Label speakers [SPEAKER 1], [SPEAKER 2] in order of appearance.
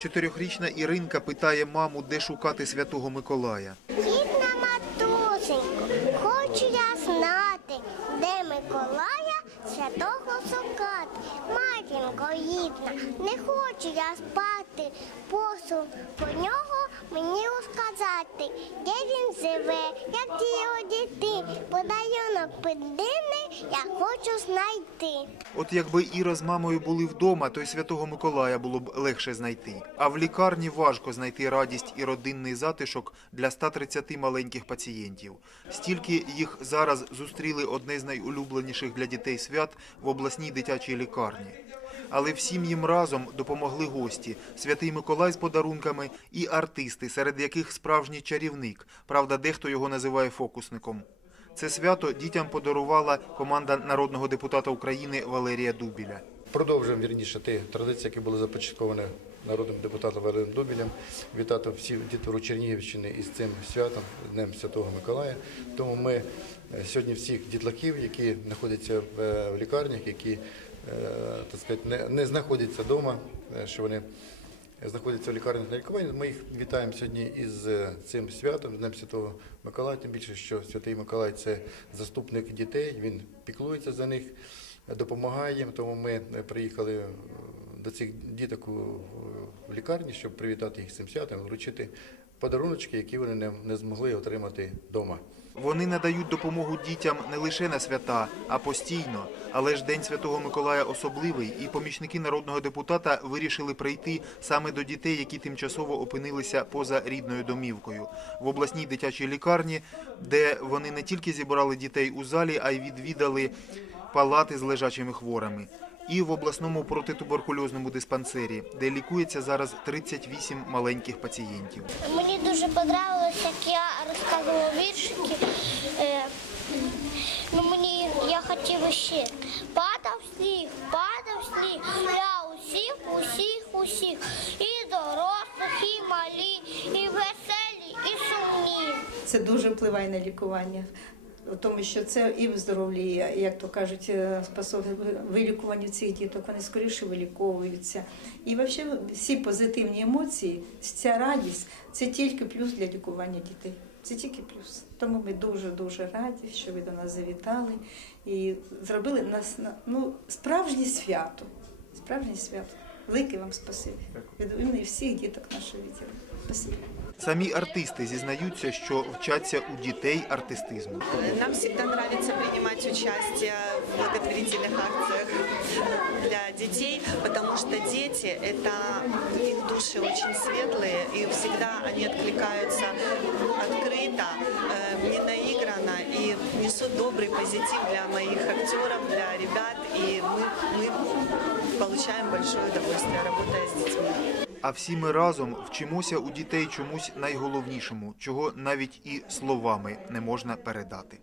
[SPEAKER 1] Чотирьохрічна Іринка питає маму, де шукати святого Миколая.
[SPEAKER 2] Рідна матусенько, хочу я знати, де Миколая святого шукати. Матінко рідна, не хочу я спати, посу по нього мені розказати, де він живе, як його діти, подарунок піддивний я хочу знайти.
[SPEAKER 1] От якби Іра з мамою були вдома, то й святого Миколая було б легше знайти. А в лікарні важко знайти радість і родинний затишок для 130 маленьких пацієнтів. Стільки їх зараз зустріли одне з найулюбленіших для дітей свят в обласній дитячій лікарні. Але всім їм разом допомогли гості святий Миколай з подарунками і артисти, серед яких справжній чарівник. Правда, дехто його називає фокусником. Це свято дітям подарувала команда народного депутата України Валерія Дубіля.
[SPEAKER 3] Продовжуємо вірніше ті традиції, які були започатковані народним депутатом Валерієм Дубілем. Вітати всіх дітвору Чернігівщини із цим святом, Днем Святого Миколая. Тому ми сьогодні всіх дітлахів, які знаходяться в е, лікарнях, які е, так сказати, не, не знаходяться вдома, е, що вони знаходяться в лікарнях на лікуванні. Ми їх вітаємо сьогодні із е, цим святом, з Днем Святого Миколая. Тим більше, що Святий Миколай це заступник дітей, він піклується за них, допомагає їм. Тому ми е, приїхали е, до цих діток в лікарні, щоб привітати їх цим святом, вручити подаруночки, які вони не, не змогли отримати вдома.
[SPEAKER 1] Вони надають допомогу дітям не лише на свята, а постійно. Але ж День Святого Миколая особливий, і помічники народного депутата вирішили прийти саме до дітей, які тимчасово опинилися поза рідною домівкою в обласній дитячій лікарні, де вони не тільки зібрали дітей у залі, а й відвідали палати з лежачими хворими. І в обласному протитуберкульозному диспансері, де лікується зараз 38 маленьких пацієнтів.
[SPEAKER 2] Мені дуже подобалось, як я розказувала віршики. Е, ну, мені я хотіла ще. Падав сніг, падав сніг, для усіх, усіх, усіх. І дорослих, і малі, і веселі, і сумні.
[SPEAKER 4] Це дуже впливає на лікування, тому що це і виздоровлює, як то кажуть, е, вилікуванню цих діток, вони скоріше виліковуються. І взагалі всі позитивні емоції, ця радість це тільки плюс для лікування дітей. Це тільки плюс. Тому ми дуже-дуже раді, що ви до нас завітали і зробили нас на- ну, справжнє свято. Справжнє свято. Велике вам спасибі. Від імені всіх діток нашого відділу. Спасибі.
[SPEAKER 1] Самі артисти зізнаються, що вчаться у дітей артистизму.
[SPEAKER 5] Нам всегда нравится принимать участие в благотворительных акциях для детей, потому что дети – это их души очень светлые, и всегда они откликаются открыто, э, не наигранно, и несут добрый позитив для моих актеров, для ребят, и мы, мы получаем большое удовольствие, работая с детьми.
[SPEAKER 1] А всі ми разом вчимося у дітей чомусь найголовнішому, чого навіть і словами не можна передати.